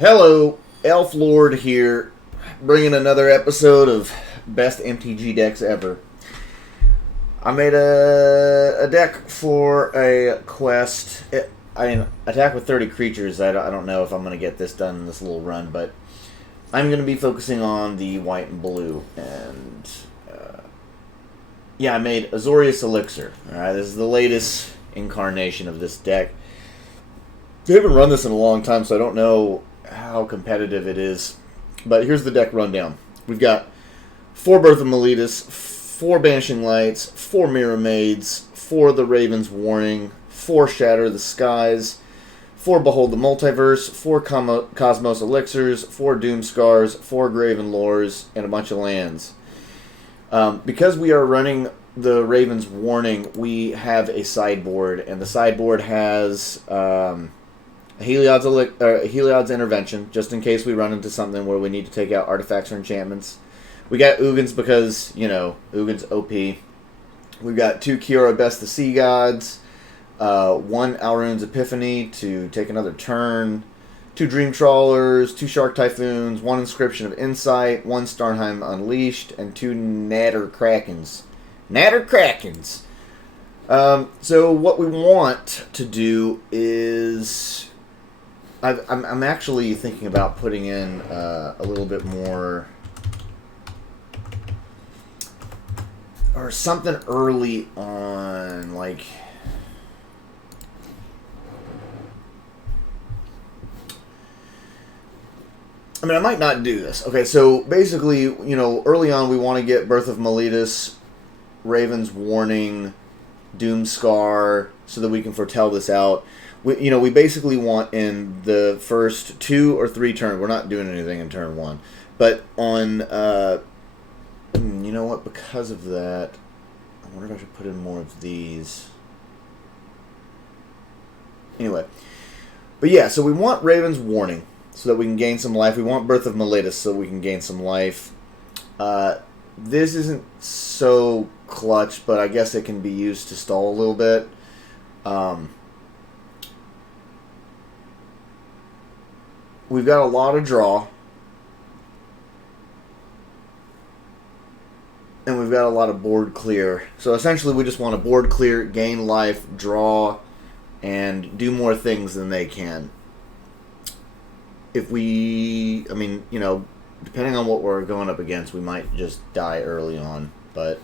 Hello, Elf Lord here, bringing another episode of Best MTG Decks Ever. I made a deck for a quest. I attack with 30 creatures. I don't know if I'm going to get this done in this little run, but I'm going to be focusing on the white and blue. And yeah, I made Azorius Elixir. Alright, this is the latest incarnation of this deck. I haven't run this in a long time, so I don't know how competitive it is. But here's the deck rundown. We've got 4 Birth of Meletis, 4 Banishing Lights, 4 Mirror Maids, 4 The Raven's Warning, 4 Shatter the Skies, 4 Behold the Multiverse, 4 Cosmos Elixirs, 4 Doom Scars, 4 Graven Lores, and a bunch of lands. Because we are running the Raven's Warning, we have a sideboard, and the sideboard has Heliod's Intervention, just in case we run into something where we need to take out artifacts or enchantments. We got Ugins because, you know, Ugins OP. We've got 2 Kiora Best the Sea Gods, 1 Alrune's Epiphany to take another turn, 2 Dream Trawlers, 2 Shark Typhoons, 1 Inscription of Insight, 1 Starnheim Unleashed, and 2 Natter Krakens. Natter Krakens! So what we want to do is... I'm actually thinking about putting in a little bit more... or something early on, like... I mean, I might not do this. Okay, so basically, you know, early on we want to get Birth of Meletis, Raven's Warning, Doom Scar, so that we can foretell this out. We basically want in the first 2 or 3 turns, we're not doing anything in turn 1, but on, you know what, because of that, I wonder if I should put in more of these. Anyway, but yeah, so we want Raven's Warning, so that we can gain some life. We want Birth of Meletis, so we can gain some life. This isn't so clutch, but I guess it can be used to stall a little bit. We've got a lot of draw. And we've got a lot of board clear. So essentially we just want to board clear, gain life, draw, and do more things than they can. If we, I mean, you know, depending on what we're going up against, we might just die early on. But,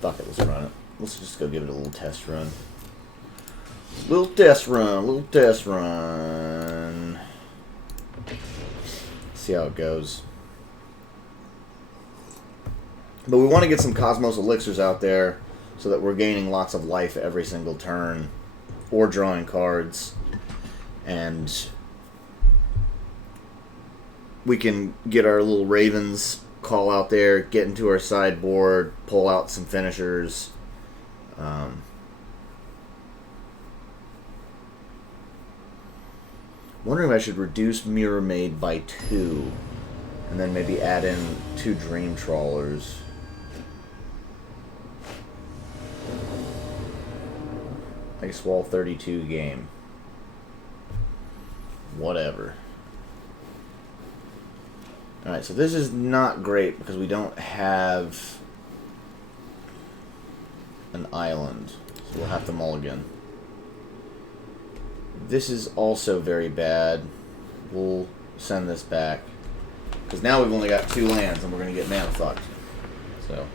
fuck it, let's run it. Let's just go give it a little test run. Little test run. See how it goes. But we want to get some Cosmos Elixirs out there so that we're gaining lots of life every single turn. Or drawing cards. And we can get our little Ravens call out there, get into our sideboard, pull out some finishers. Wondering if I should reduce Mirror Maid by 2, and then maybe add in 2 Dream Trawlers. Ice Wall 32 game. Whatever. Alright, so this is not great because we don't have an island. So we'll have to mulligan. This is also very bad. We'll send this back. Because now we've only got 2 lands and we're going to get mana fucked. So,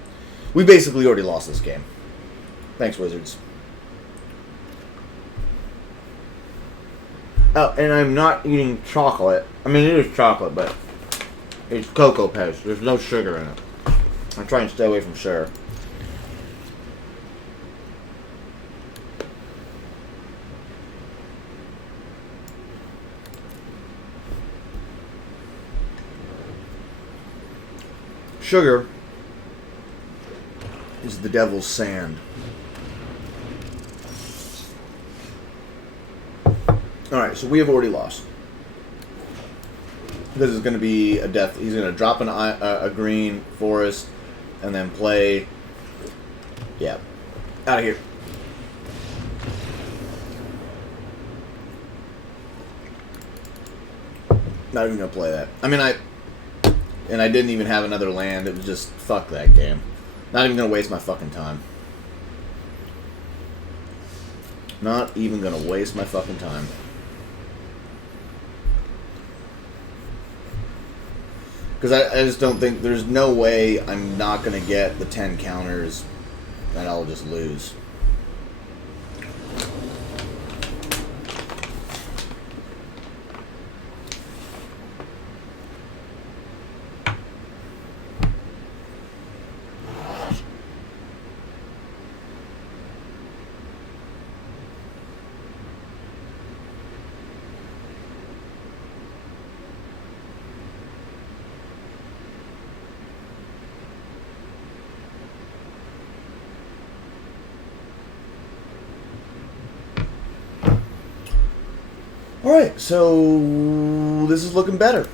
we basically already lost this game. Thanks, Wizards. Oh, and I'm not eating chocolate. I mean, it is chocolate, but it's cocoa paste. There's no sugar in it. I try and stay away from sugar. Sugar is the devil's sand. Alright, so we have already lost. This is going to be a death. He's going to drop a green forest and then play. Yeah. Out of here. Not even gonna play that. I mean, I didn't even have another land. It was just, fuck that game. Not even gonna waste my fucking time. Not even gonna waste my fucking time. Because I just don't think, there's no way I'm not gonna get the 10 counters and I'll just lose. Alright, so this is looking better.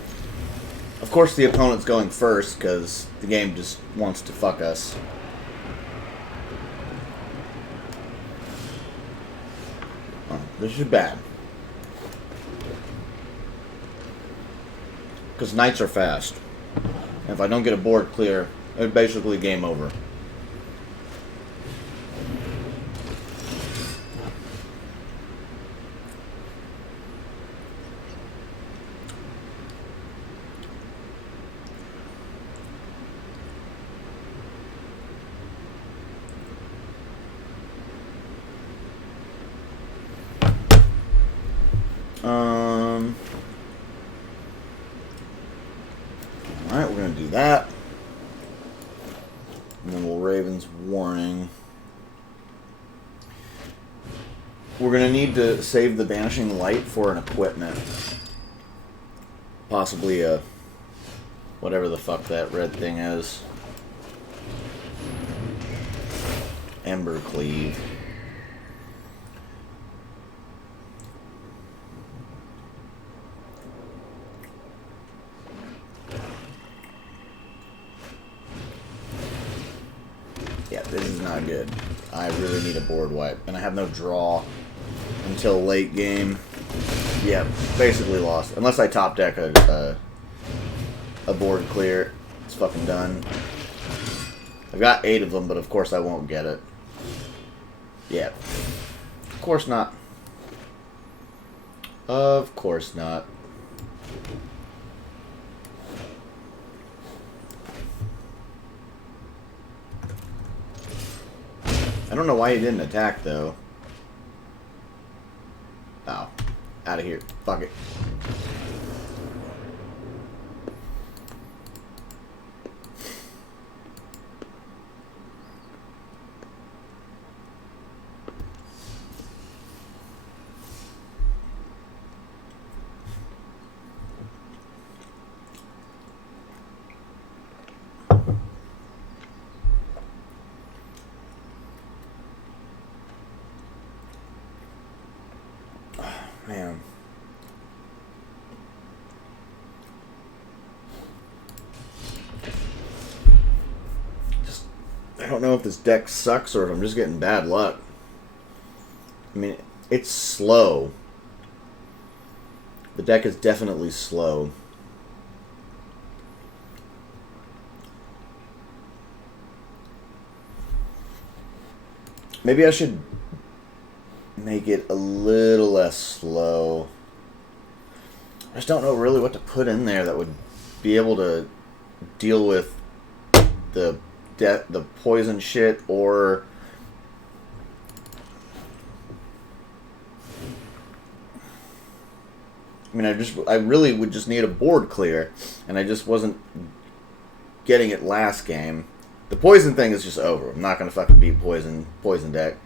Of course the opponent's going first, because the game just wants to fuck us. Oh, this is bad. Because knights are fast. And if I don't get a board clear, it's basically game over. Alright, we're going to do that. And then we'll Raven's Warning. We're going to need to save the Banishing Light for an equipment. Possibly a... whatever the fuck that red thing is. Ember Cleave. Yeah, this is not good. I really need a board wipe. And I have no draw until late game. Yeah, basically lost. Unless I top deck a board clear. It's fucking done. I've got 8 of them, but of course I won't get it. Yeah. Of course not. Of course not. I don't know why he didn't attack, though. Oh. Out of here. Fuck it. Man. Just, I don't know if this deck sucks or if I'm just getting bad luck. I mean, it's slow. The deck is definitely slow. Maybe I should make it a little less slow. I just don't know really what to put in there that would be able to deal with the poison shit, or I mean, I really would just need a board clear, and I just wasn't getting it last game. The poison thing is just over. I'm not gonna fucking beat poison deck.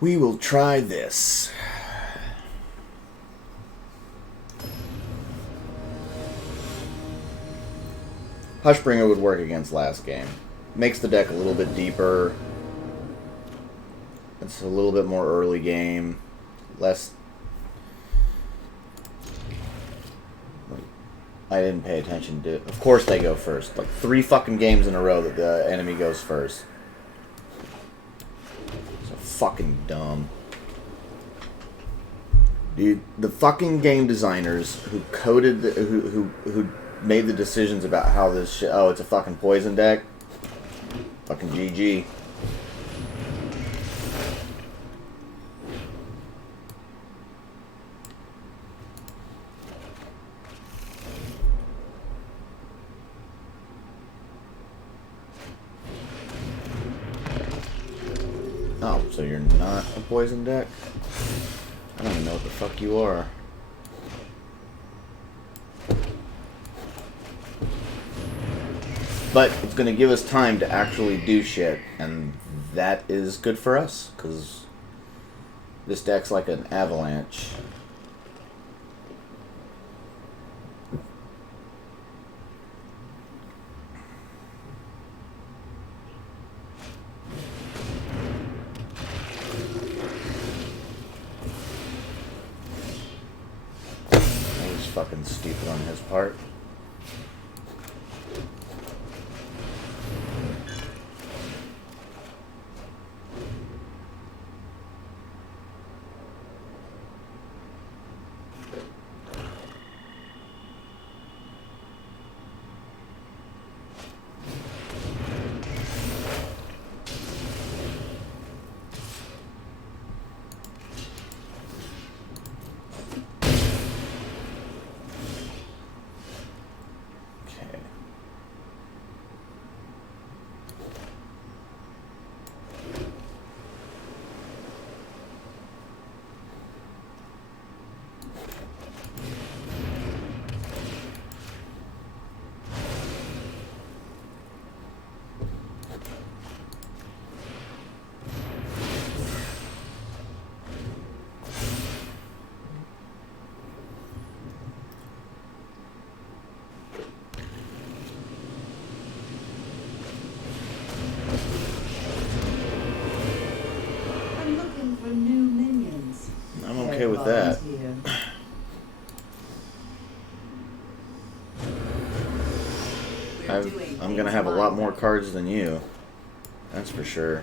We will try this. Hushbringer would work against last game. Makes the deck a little bit deeper. It's a little bit more early game. Less... I didn't pay attention to... Of course they go first. Like 3 fucking games in a row that the enemy goes first. So fucking dumb. Dude, the fucking game designers who coded... Who made the decisions about how this shit... Oh, it's a fucking poison deck? Fucking GG. Oh, so you're not a poison deck? I don't even know what the fuck you are. But it's going to give us time to actually do shit, and that is good for us, because this deck's like an avalanche. That was fucking stupid on his part. Okay with that. I'm gonna have a lot more cards than you. That's for sure.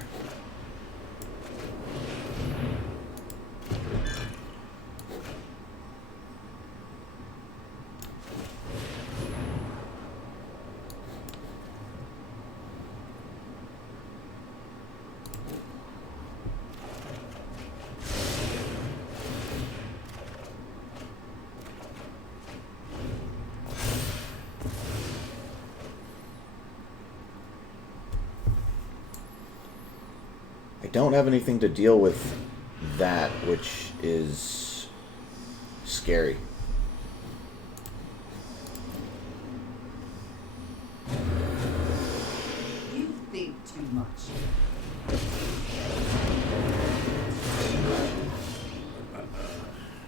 I don't have anything to deal with that, which is scary. You think too much.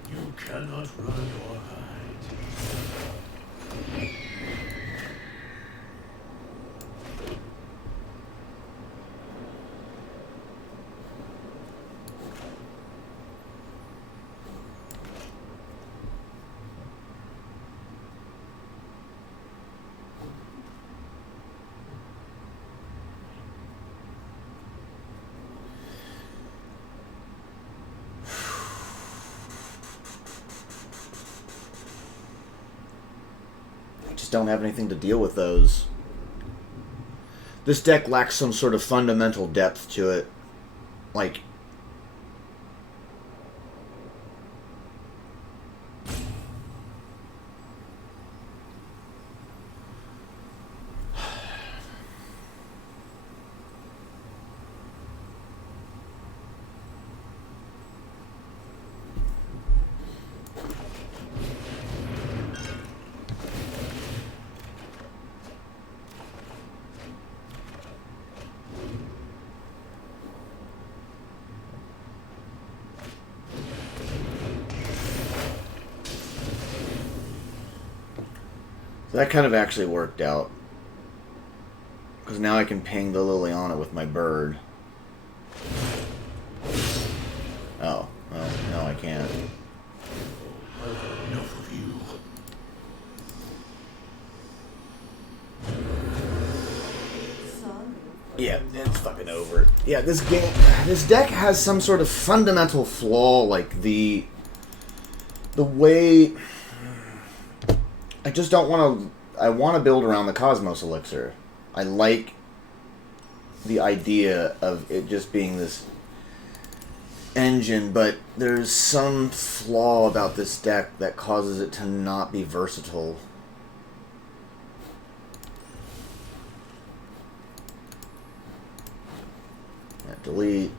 You cannot run or hide. Don't have anything to deal with those. This deck lacks some sort of fundamental depth to it. Like, That kind of actually worked out. Because now I can ping the Liliana with my bird. Oh, well, no I can't. Enough of you. Yeah, it's fucking over. Yeah, this deck has some sort of fundamental flaw, like the way... I just don't want to... I want to build around the Cosmos Elixir. I like the idea of it just being this engine, but there's some flaw about this deck that causes it to not be versatile. Yeah, delete.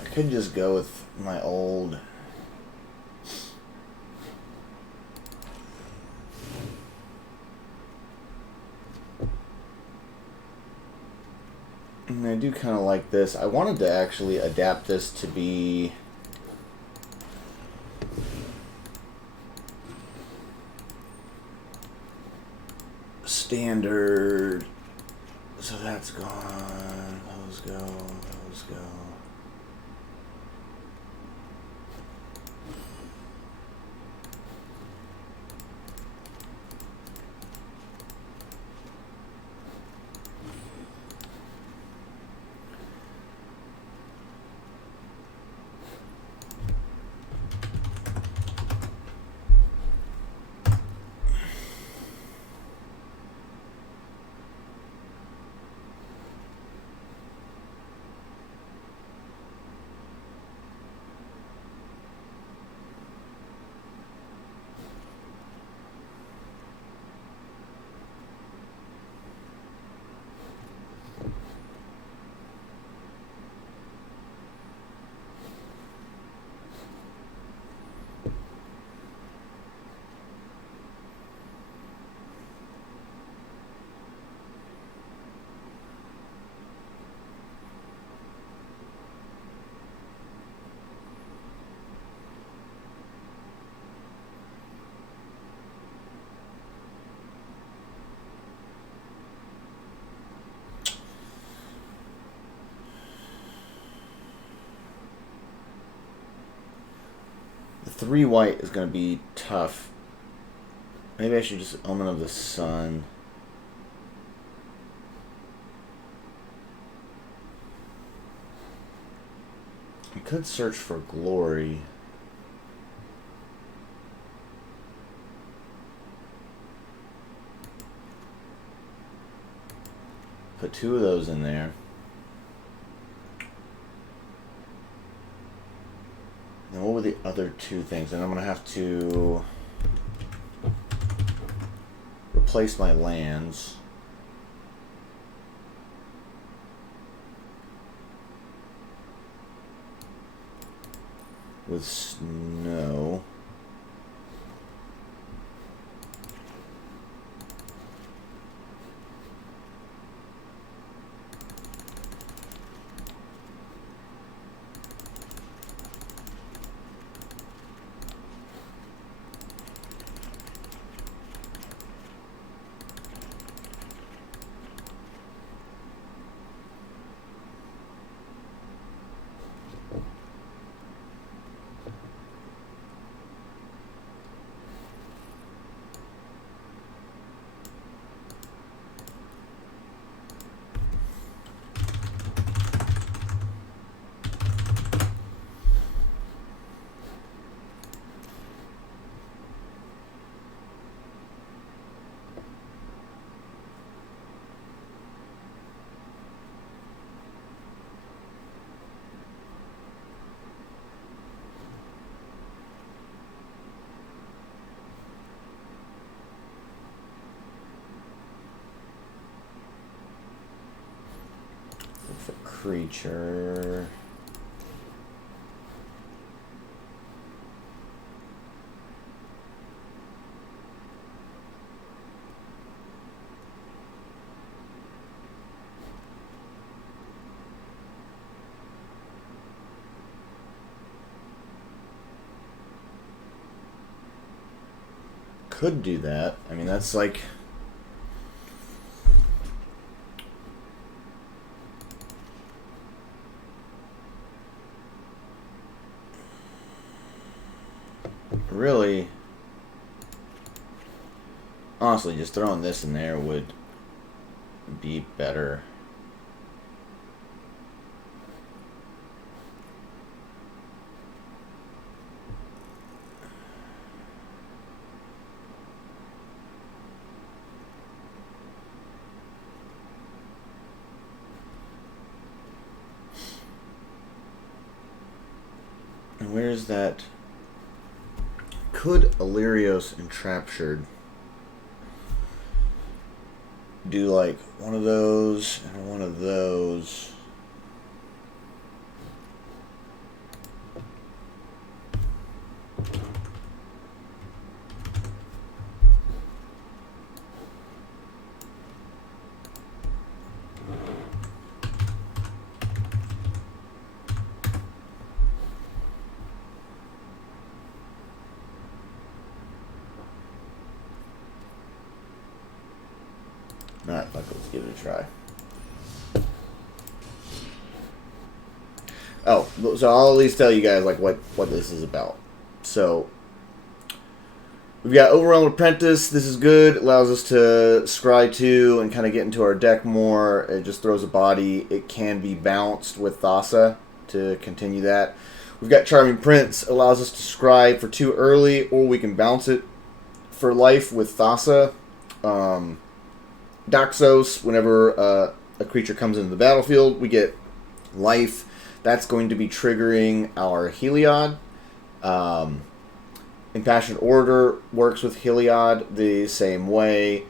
I could just go with my old... And I do kind of like this. I wanted to actually adapt this to be... standard. So that's gone. Those go. Those go. The 3 white is going to be tough. Maybe I should just Omen of the Sun. I could search for Glory. Put 2 of those in there. And what were the other 2 things? And I'm going to have to replace my lands. With snow. creature. Could do that. I mean, that's like... Really, honestly, just throwing this in there would be better. And where's that? Could Illyrios Entraptured do like one of those and one of those? Alright, fuck it, let's give it a try. Oh, so I'll at least tell you guys like what this is about. So we've got Overwhelmed Apprentice. This is good. It allows us to scry 2 and kind of get into our deck more. It just throws a body. It can be bounced with Thassa to continue that. We've got Charming Prince. Allows us to scry for 2 early, or we can bounce it for life with Thassa. Daxos, whenever a creature comes into the battlefield, we get life. That's going to be triggering our Heliod. Impassioned Orator works with Heliod the same way.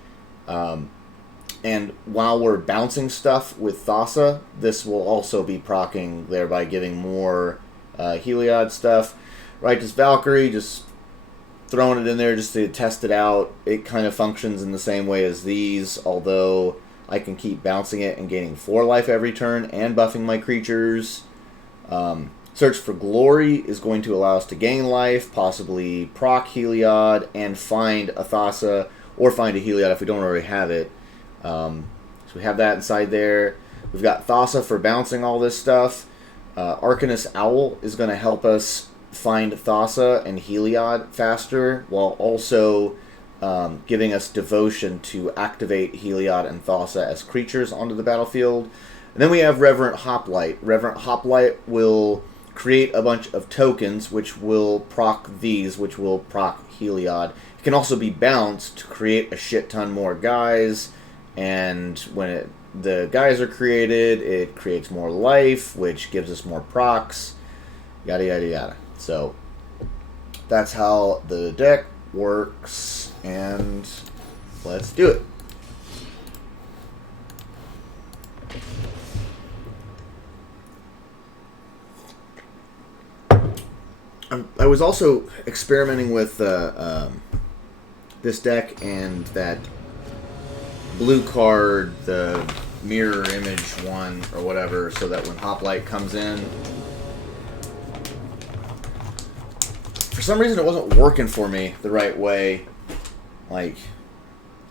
And while we're bouncing stuff with Thassa, this will also be proccing, thereby giving more Heliod stuff. Righteous Valkyrie, just throwing it in there just to test it out. It kind of functions in the same way as these, although I can keep bouncing it and gaining 4 life every turn and buffing my creatures. Search for Glory is going to allow us to gain life, possibly proc Heliod, and find a Thassa, or find a Heliod if we don't already have it. So we have that inside there. We've got Thassa for bouncing all this stuff. Arcanist Owl is going to help us find Thassa and Heliod faster, while also giving us devotion to activate Heliod and Thassa as creatures onto the battlefield. And then we have Reverent Hoplite. Reverent Hoplite will create a bunch of tokens which will proc these, which will proc Heliod. It can also be bounced to create a shit ton more guys, and when the guys are created, it creates more life, which gives us more procs, yada yada yada. So that's how the deck works, and let's do it. I was also experimenting with this deck and that blue card, the mirror image one or whatever, so that when Hoplite comes in, for some reason it wasn't working for me the right way. Like,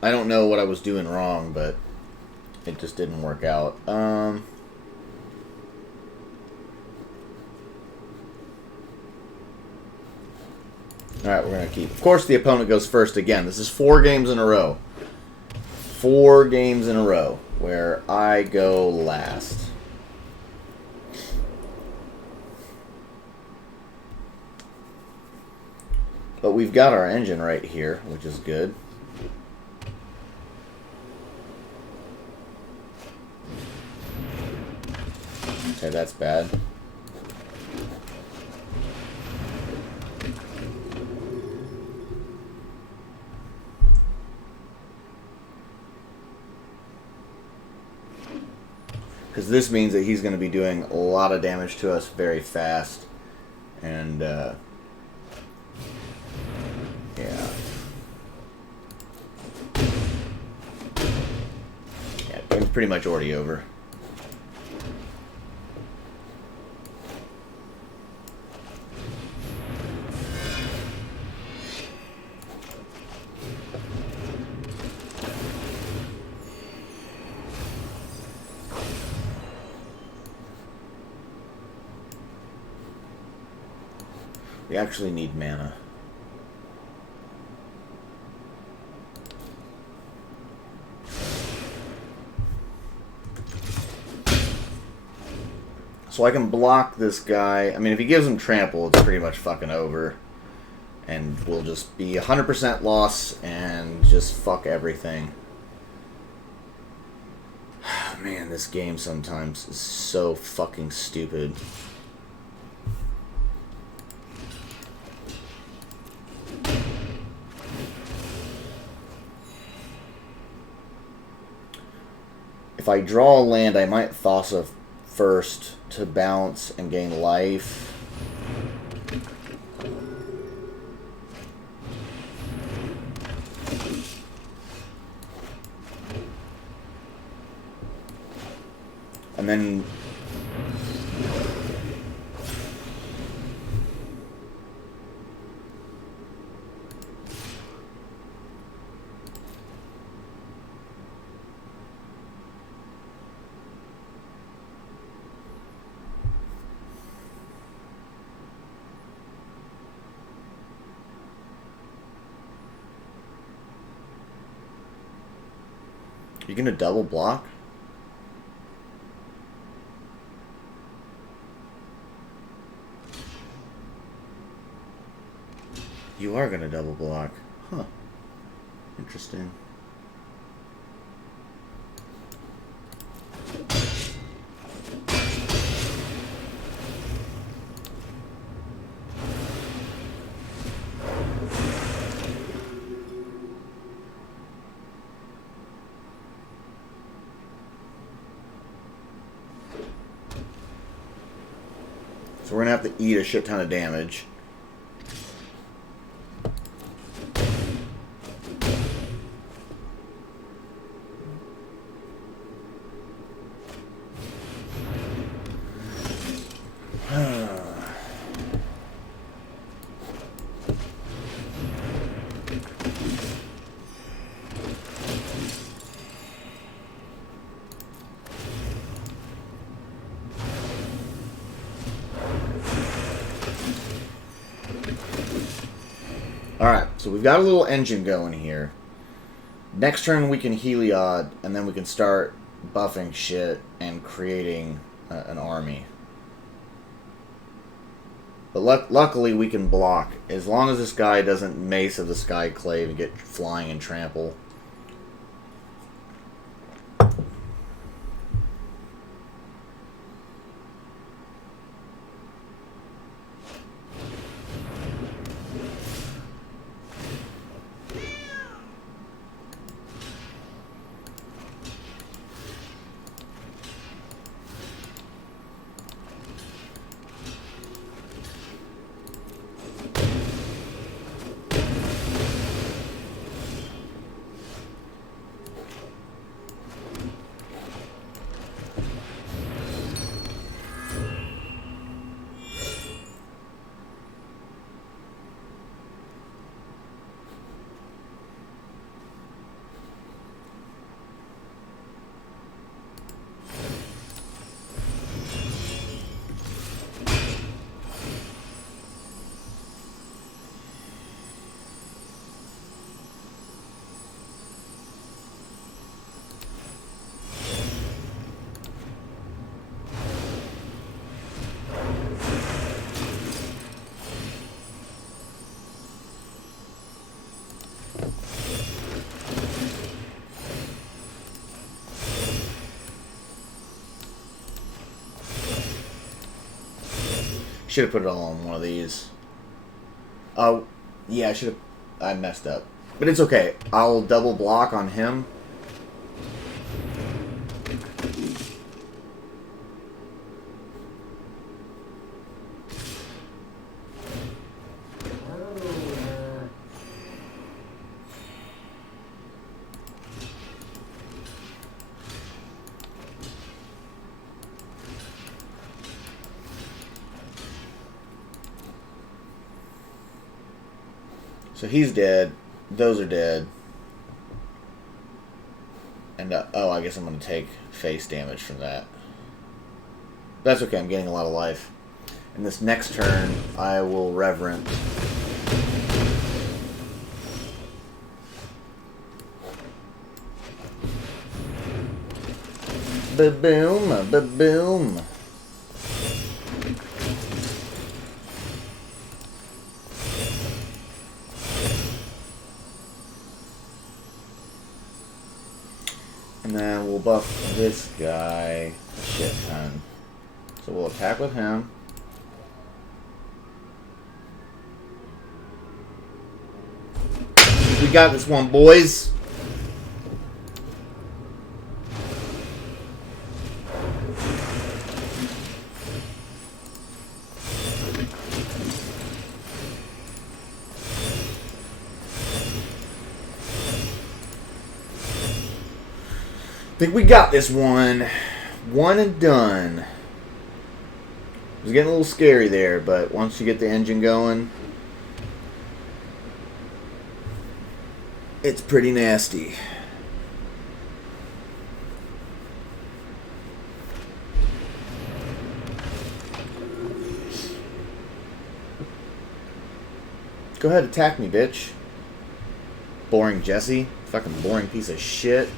I don't know what I was doing wrong, but it just didn't work out. Alright, we're going to keep. Of course, the opponent goes first again. This is 4 games in a row. 4 games in a row where I go last. But we've got our engine right here, which is good. Okay, that's bad. Because this means that he's going to be doing a lot of damage to us very fast. And, yeah. Yeah, game's pretty much already over. We actually need mana. So I can block this guy. I mean, if he gives him trample, it's pretty much fucking over. And we'll just be 100% loss and just fuck everything. Man, this game sometimes is so fucking stupid. If I draw a land, I might Thassa first to bounce and gain life. And then you gonna double block? You are gonna double block. Huh. Interesting. So we're gonna have to eat a shit ton of damage. Alright, so we've got a little engine going here. Next turn we can Heliod, and then we can start buffing shit and creating an army. But luckily we can block. As long as this guy doesn't Mace of the Skyclave and get flying and trample. Should have put it all on one of these. Oh, yeah, I messed up. But it's okay. I'll double block on him. So he's dead. Those are dead. And, oh, I guess I'm going to take face damage from that. That's okay, I'm getting a lot of life. And this next turn, I will Reverent. Ba-boom, ba-boom. And then we'll buff this guy a shit ton. So we'll attack with him. We got this one, boys. I think we got this one. One and done. It was getting a little scary there, but once you get the engine going, it's pretty nasty. Go ahead, attack me, bitch. Boring Jesse. Fucking boring piece of shit.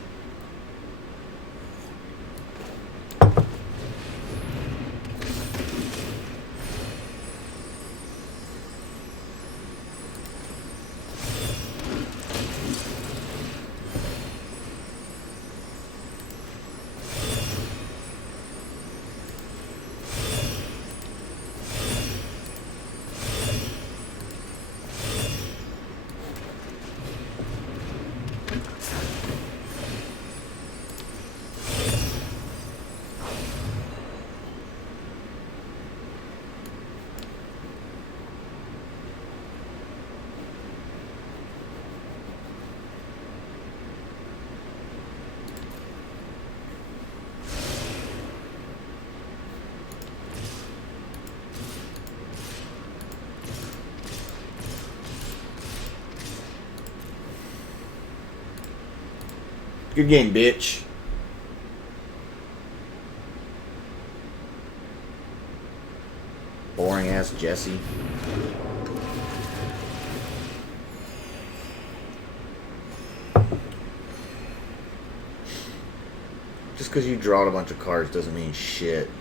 Good game, bitch. Boring ass Jesse. Just because you drawed a bunch of cards doesn't mean shit.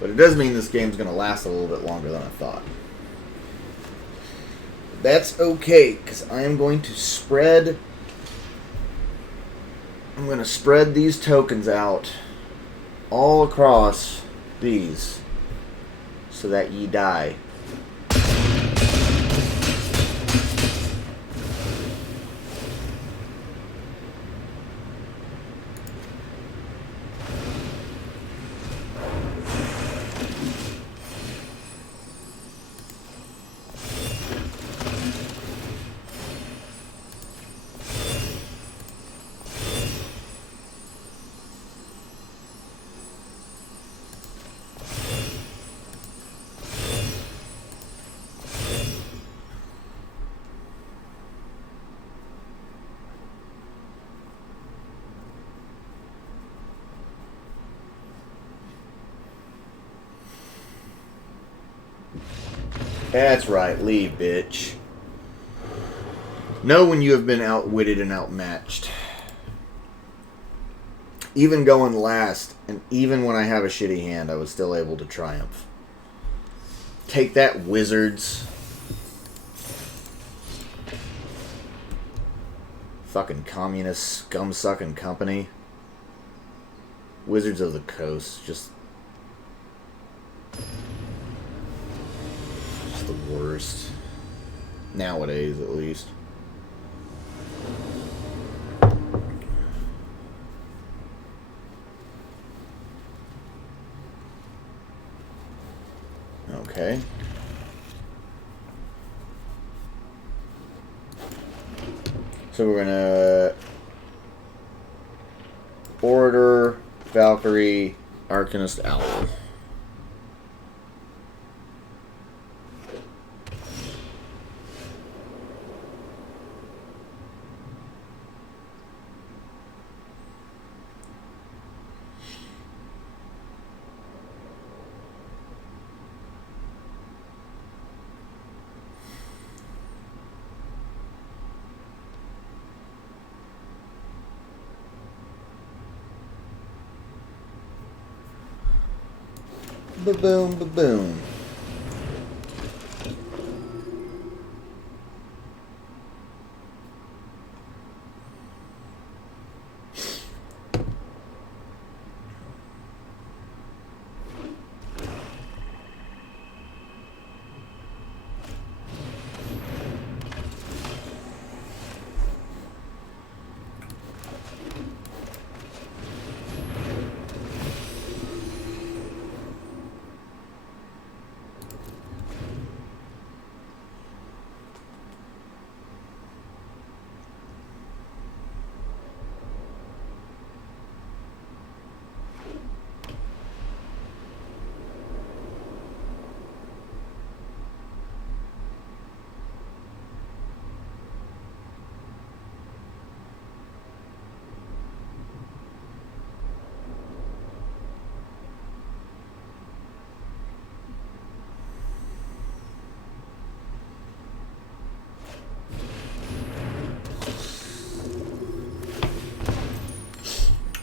But it does mean this game's going to last a little bit longer than I thought. That's okay, because I am going to spread... I'm going to spread these tokens out all across these so that ye die. That's right, leave, bitch. Know when you have been outwitted and outmatched. Even going last, and even when I have a shitty hand, I was still able to triumph. Take that, wizards. Fucking communist scum-sucking company. Wizards of the Coast, just the worst. Nowadays, at least. Okay. So we're gonna order Valkyrie, Arcanist, Owl. Ba-boom, ba-boom.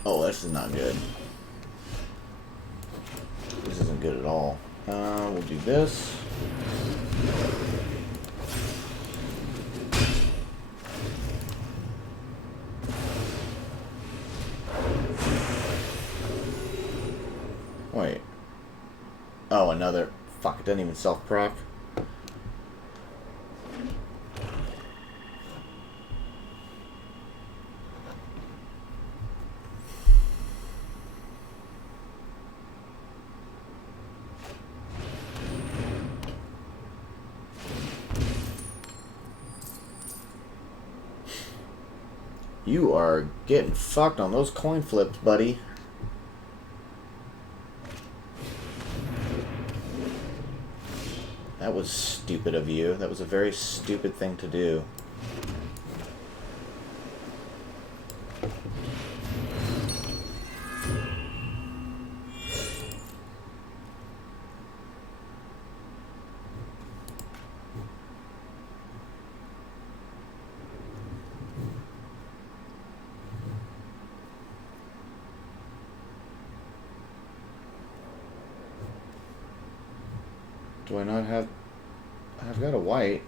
Oh, this is not good. This isn't good at all. We'll do this. Wait. Oh, another. Fuck, it doesn't even self-proc. You are getting fucked on those coin flips, buddy. That was stupid of you. That was a very stupid thing to do. Do I not have... I've got a white.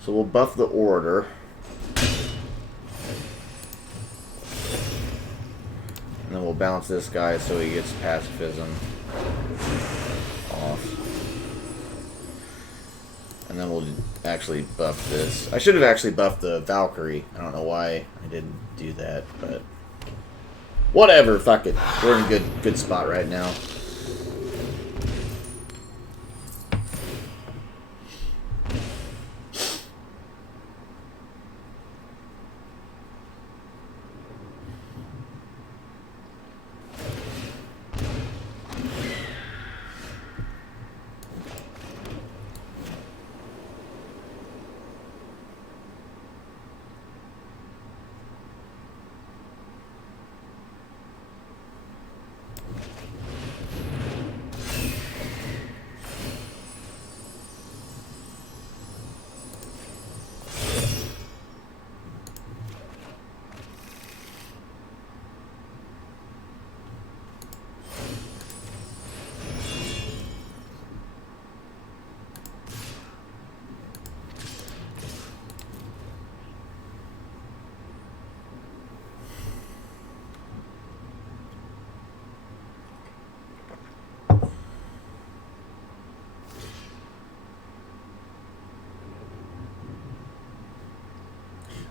So we'll buff the Orator. And then we'll balance this guy so he gets pacifism off. And then we'll actually buff this. I should have actually buffed the Valkyrie. I don't know why I didn't do that, but whatever, fuck it. We're in a good spot right now.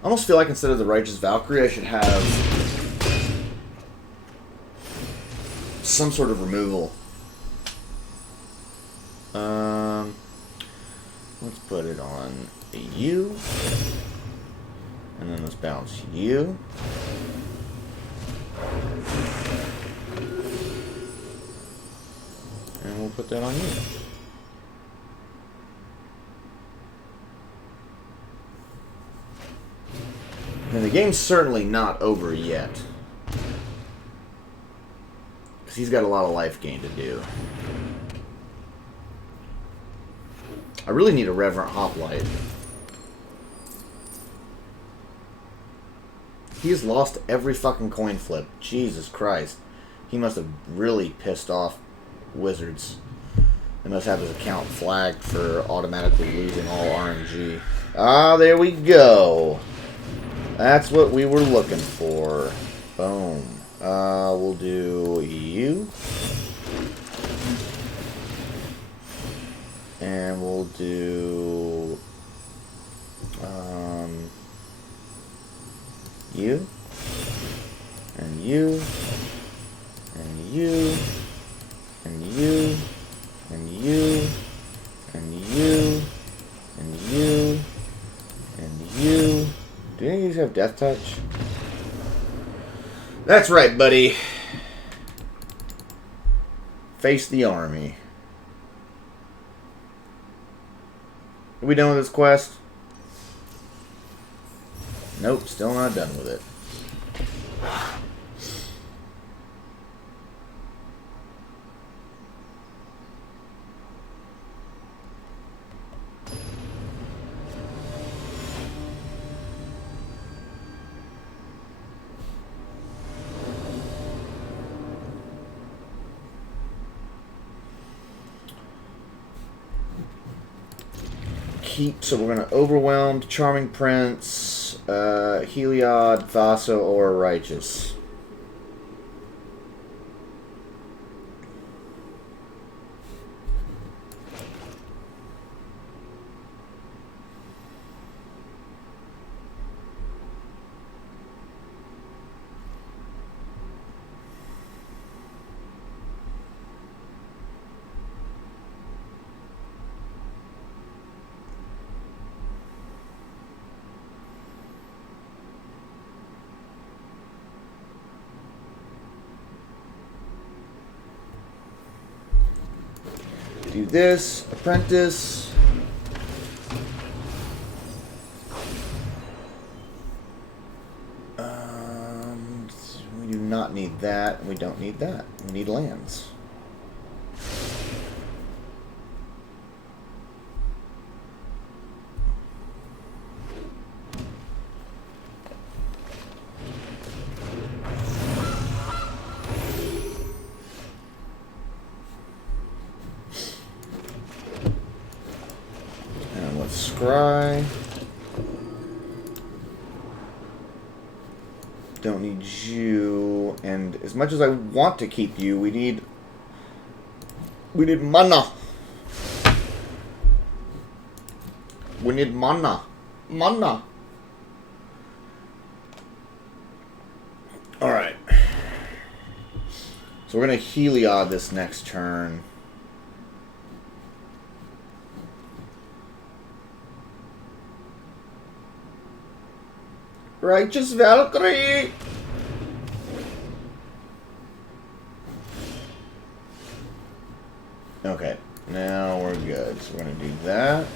I almost feel like instead of the Righteous Valkyrie, I should have some sort of removal. Let's put it on you. And then let's bounce you. And we'll put that on you. And the game's certainly not over yet. Because he's got a lot of life gain to do. I really need a Reverent Hoplite. He has lost every fucking coin flip. Jesus Christ. He must have really pissed off Wizards. They must have his account flagged for automatically losing all RNG. Ah, there we go. That's what we were looking for. Boom. We'll do you. And we'll do you. And you. And you. And you. And you. And you. And you. And you. Do any of these have Death Touch? That's right, buddy. Face the army. Are we done with this quest? Nope, still not done with it. So we're going to Overwhelmed, Charming Prince, Heliod, Thassa, or Righteous. Do this, Apprentice. We do not need that. We don't need that. We need lands. Scry. Don't need you, and as much as I want to keep you, we need mana. We need mana. Mana. Alright. So we're gonna Heliod this next turn. Righteous Valkyrie! Okay, now we're good. So we're gonna do that.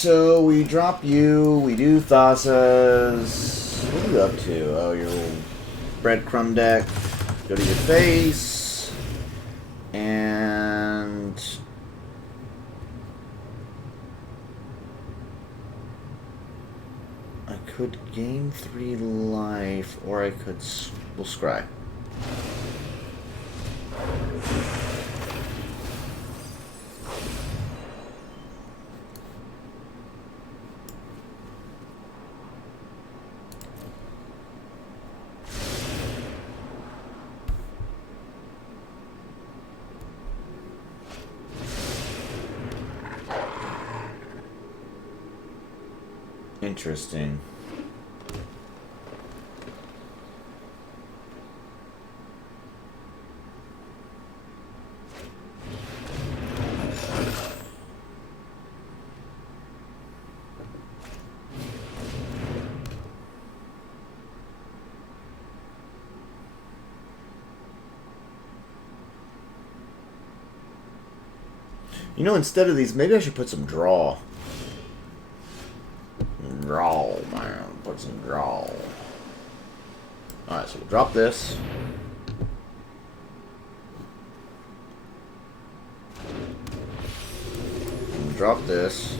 so we drop you, we do Thassas. What are you up to? Oh, your little breadcrumb deck. Go to your face. And I could gain 3 life, or I could... we'll scry. Interesting. You know, instead of these, maybe I should put some draw. Draw, man. Put some draw. Alright, so we'll drop this. We'll drop this.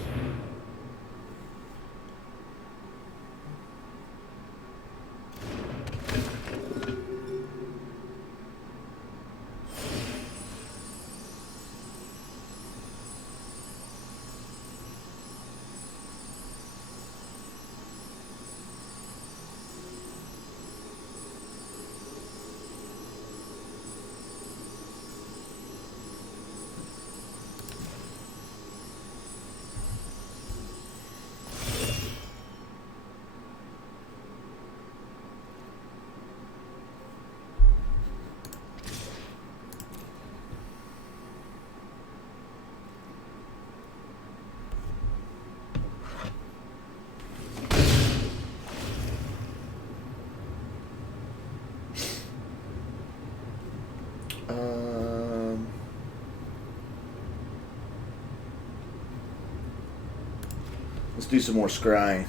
Let's do some more scrying.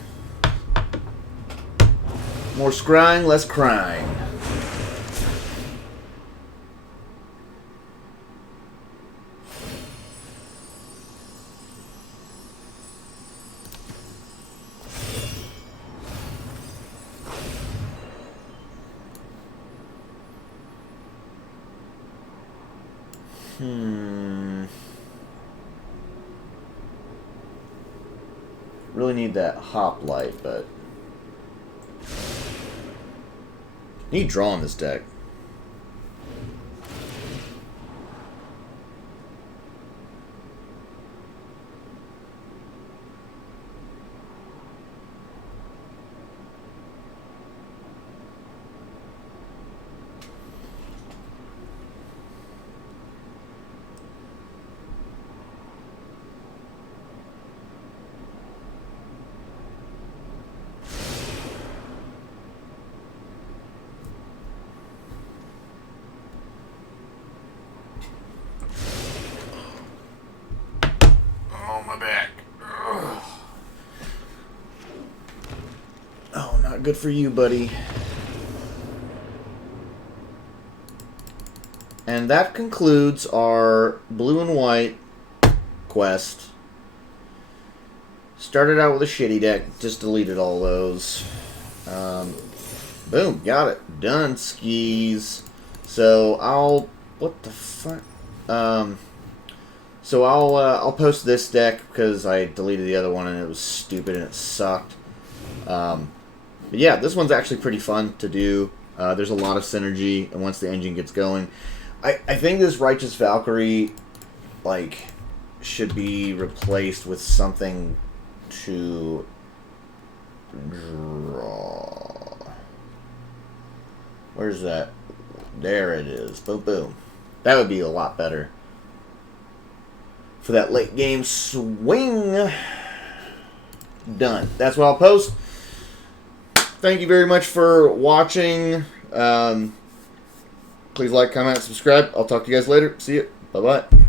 More scrying, less crying. Really need that Hoplite, but need draw on this deck. Good for you, buddy. And that concludes our blue and white quest. Started out with a shitty deck, just deleted all those. Boom, got it. Done, skis. So I'll... what the fuck? So I'll post this deck because I deleted the other one and it was stupid and it sucked. But yeah, this one's actually pretty fun to do. There's a lot of synergy, and once the engine gets going, I think this Righteous Valkyrie, like, should be replaced with something to draw. Where's that? There it is. Boom, boom. That would be a lot better for that late game swing. Done. That's what I'll post. Thank you very much for watching. Please like, comment, subscribe. I'll talk to you guys later. See you. Bye-bye.